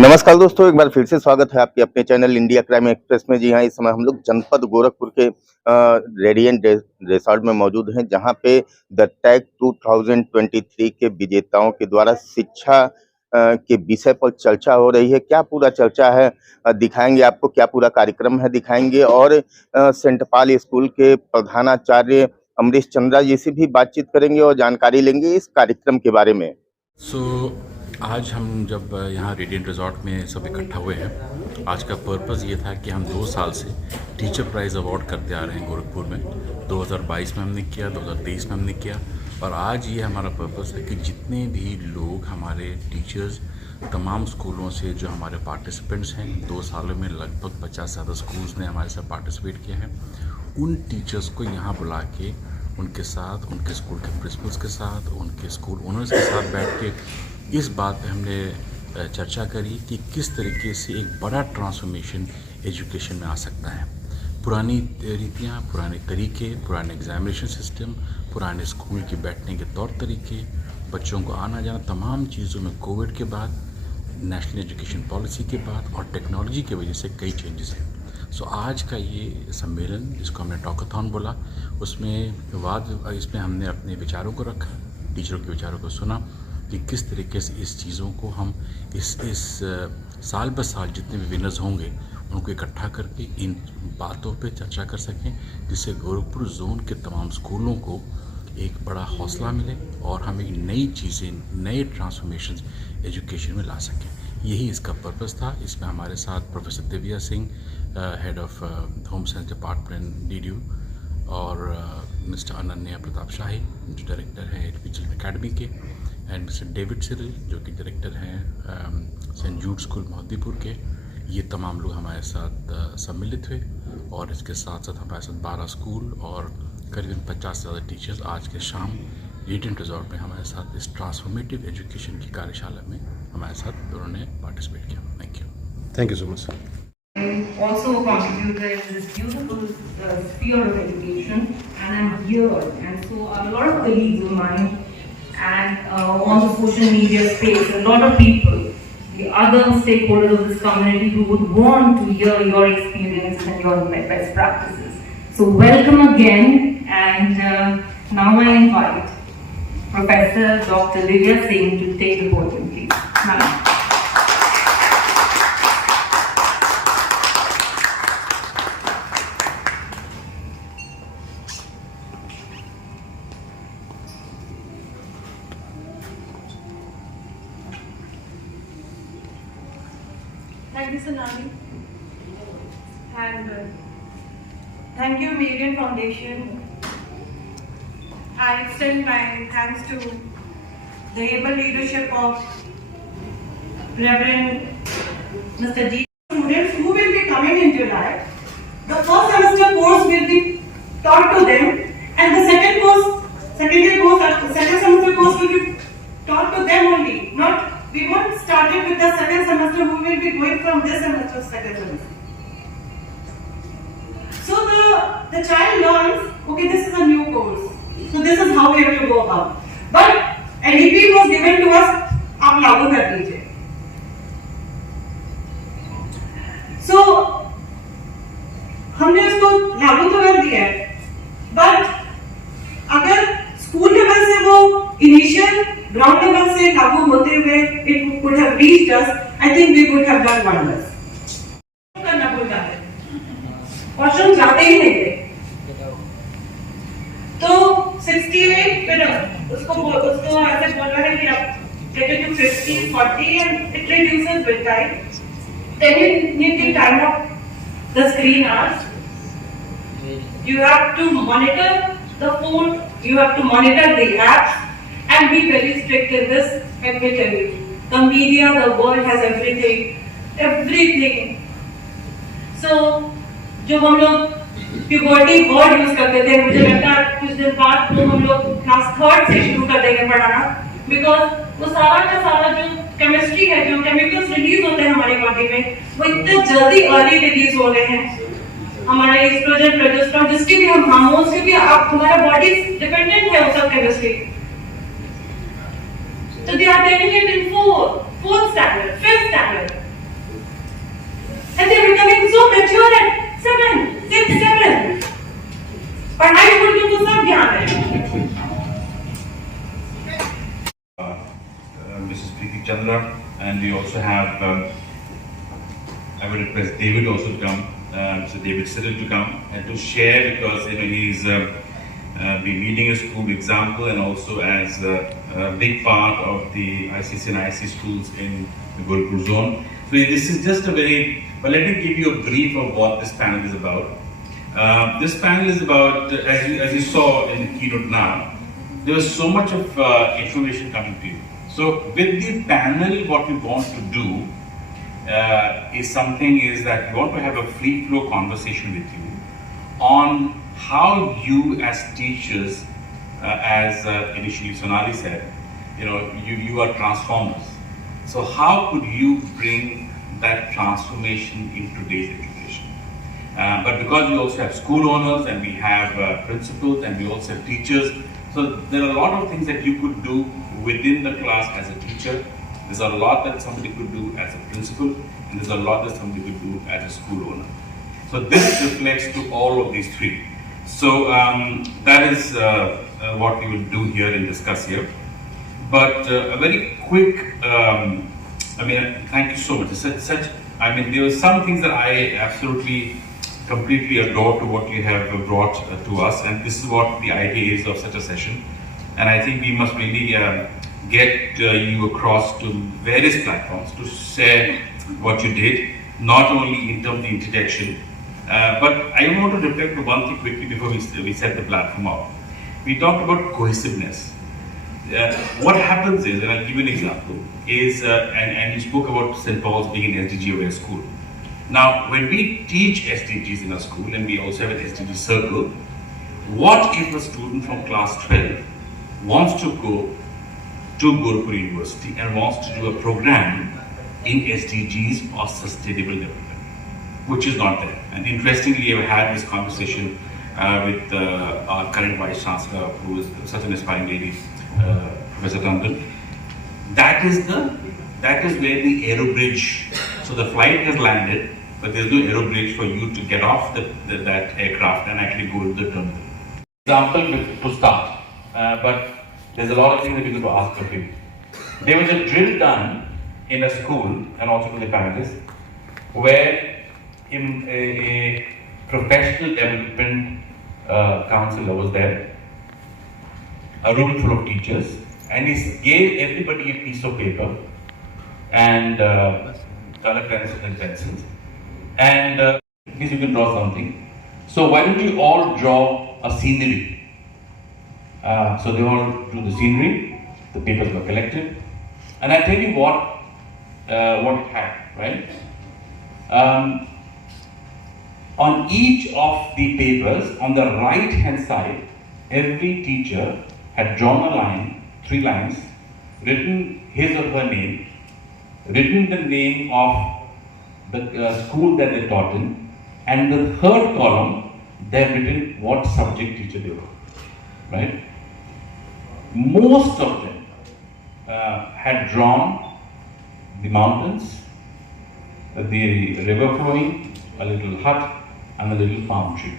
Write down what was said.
नमस्कार दोस्तों, एक बार फिर से स्वागत है आपके अपने चैनल इंडिया क्राइम एक्सप्रेस में। जी हाँ, इस समय हम लोग जनपद गोरखपुर के रेडियंट रिसॉर्ट में मौजूद हैं, जहां पे द टैग 2023 के विजेताओं के द्वारा शिक्षा के विषय पर चर्चा हो रही है। क्या पूरा चर्चा है दिखाएंगे आपको, क्या पूरा कार्यक्रम है दिखाएंगे, और सेंट पाल स्कूल के प्रधानाचार्य अमरीश चंद्रा जी से भी बातचीत करेंगे और जानकारी लेंगे इस कार्यक्रम के बारे में। आज हम जब यहाँ रेडियंट रिजॉर्ट में सब इकट्ठा हुए हैं, आज का पर्पज़ ये था कि हम 2 साल से टीचर प्राइज़ अवार्ड करते आ रहे हैं गोरखपुर में। 2022 में हमने किया, 2023 में हमने किया, और आज ये हमारा पर्पज़ है कि जितने भी लोग हमारे टीचर्स तमाम स्कूलों से जो हमारे पार्टिसिपेंट्स हैं, 2 सालों में लगभग 50 से ज़्यादा स्कूल्स ने हमारे साथ पार्टिसिपेट किया है, उन टीचर्स को यहाँ बुला के उनके साथ, उनके स्कूल के प्रिंसिपल्स के साथ, उनके स्कूल ओनर्स के साथ बैठ के इस बात पे हमने चर्चा करी कि किस तरीके से एक बड़ा ट्रांसफॉर्मेशन एजुकेशन में आ सकता है। पुरानी रीतियाँ, पुराने तरीके, पुराने एग्जामिनेशन सिस्टम, पुराने स्कूल के बैठने के तौर तरीके, बच्चों को आना जाना, तमाम चीज़ों में कोविड के बाद, नेशनल एजुकेशन पॉलिसी के बाद और टेक्नोलॉजी की वजह से कई चेंजेस हैं। आज का ये सम्मेलन, जिसको हमने टॉकाथॉन बोला, इसमें हमने अपने विचारों को रखा, टीचरों के विचारों को सुना कि किस तरीके से इस चीज़ों को हम इस साल ब साल जितने भी विनर्स होंगे उनको इकट्ठा करके इन बातों पे चर्चा कर सकें, जिससे गोरखपुर जोन के तमाम स्कूलों को एक बड़ा हौसला मिले और हम एक नई चीज़ें, नए ट्रांसफॉर्मेशन एजुकेशन में ला सकें। यही इसका पर्पस था। इसमें हमारे साथ professor Divya Singh, head of home science department DDU, और मिस्टर अनन्या प्रताप शाही जो डायरेक्टर हैं विजिलेंस एकेडमी के, एंड मिस्टर डेविड सिरिल जो कि डायरेक्टर हैं सेंट जूड स्कूल मोहद्दीपुर के। ये तमाम लोग हमारे साथ सम्मिलित हुए, और इसके साथ साथ हमारे साथ 12 स्कूल और करीबन 50 से ज़्यादा टीचर्स आज के शाम रेडियंट रिजॉर्ट में हमारे साथ इस ट्रांसफॉर्मेटिव एजुकेशन की कार्यशाला में हमारे साथ उन्होंने पार्टिसिपेट किया। Thank you so much sir. Also contributor in this beautiful sphere of education, and I'm here, and so a lot of colleagues of mine and on the social media space, a lot of people, the other stakeholders of this community who would want to hear your experiences and your best practices. So welcome again, and now I invite Professor Dr. Divya Singh to take the podium, please. Madam. Thank you, Sonali. And thank you, Median Foundation. I extend my thanks to the able leadership of Reverend Mr. G. Students who will be coming in July, the first semester course will be taught to them, and the second semester course will be taught to them only. We won't start it with the second semester. We will be going from this semester to second semester. So the child learns, okay, this is a new course. So this is how we have to go about. But NEP was given to us, आप लागू कर दीजिए. So हमने इसको लागू तो कर दिया है, but अगर स्कूल लेवल से वो इनिशियल ग्राउंड लेवल से लागू होते हुए it could have reached us, I think we would have done wonders. करना भूल जाते, वॉशरूम जाते ही नहीं थे, तो 68 फिर उसको ऐसे बोल रहे हैं कि आप get it to 50, 40 and it reduces with time. Then you need the time of the screen hours. You have to monitor the phone, you have to monitor the apps, and be very strict in this. Let me tell you, the media, the world has everything. So, जब हम लोग puberty word use करते थे, मुझे लगता है कुछ दिन बाद तो हम लोग क्लास 3rd से शुरू कर देंगे पढ़ाना, because वो सारा का सारा जो केमिस्ट्री है, जो केमिकल्स रिलीज होते हैं हमारी बॉडी में, वो इतने जल्दी अर्ली रिलीज हो रहे हैं। हमारे एस्ट्रोजन, प्रोजेस्टेरोन, जिसकी भी हम हार्मोन्स के भी आप हमारा बॉडी डिपेंडेंट है उस सब chemistry. So they are taking it in 4th standard, 5th standard. and they're becoming so mature at 7, 6, 7. पढ़ाई छोड़ के तो सब ध्यान है. Mrs. Preeti Chandra, and we also have, I would request David also to come, Mr. David Cyril to come and to share, because he's been leading a school example and also as a big part of the ICC and IC schools in the Gurukul zone. So this is just a very, well, let me give you a brief of what this panel is about. This panel is about, as you saw in the keynote now, there was so much of information coming to you. So with the panel, what we want to do is that we want to have a free flow conversation with you on how you as teachers, as initially Sonali said, you are transformers. So how could you bring that transformation in today's education? But because we also have school owners and we have principals and we also have teachers, so there are a lot of things that you could do within the class as a teacher. There's a lot that somebody could do as a principal, and there's a lot that somebody could do as a school owner. So this reflects to all of these three. So that is what we will do here and discuss here. But a very quick, thank you so much. There were some things that I absolutely completely adore to what you have brought to us, and this is what the idea is of such a session. And I think we must really get you across to various platforms to share what you did, not only in terms of the introduction, but I want to reflect on one thing quickly before we set the platform up. We talked about cohesiveness. What happens is, and I'll give you an example, is, and you spoke about St. Paul's being an SDG aware school. Now, when we teach SDGs in our school, and we also have an SDG circle, what if a student from class 12 wants to go to Gurukul University and wants to do a program in SDGs or sustainable development, which is not there. And interestingly, I've had this conversation with our current Vice Chancellor, who is such an aspiring lady, Professor Tandon. That is where the aero bridge, so the flight has landed, but there's no aero bridge for you to get off that aircraft and actually go to the terminal. Example to start, but there's a lot of things that we need to ask of you. There was a drill done in a school and also to the parents, where a professional development counselor was there, a room full of teachers, and he gave everybody a piece of paper and color pencils and pencils, and please you can draw something. So why don't you all draw a scenery? So they all drew the scenery, the papers were collected, and I tell you what it had, right? On each of the papers, on the right hand side, every teacher had drawn a line, 3 lines, written his or her name, written the name of the school that they taught in, and the third column, they have written what subject teacher they were, right? Most of them had drawn the mountains, the river flowing, a little hut, and a little palm tree.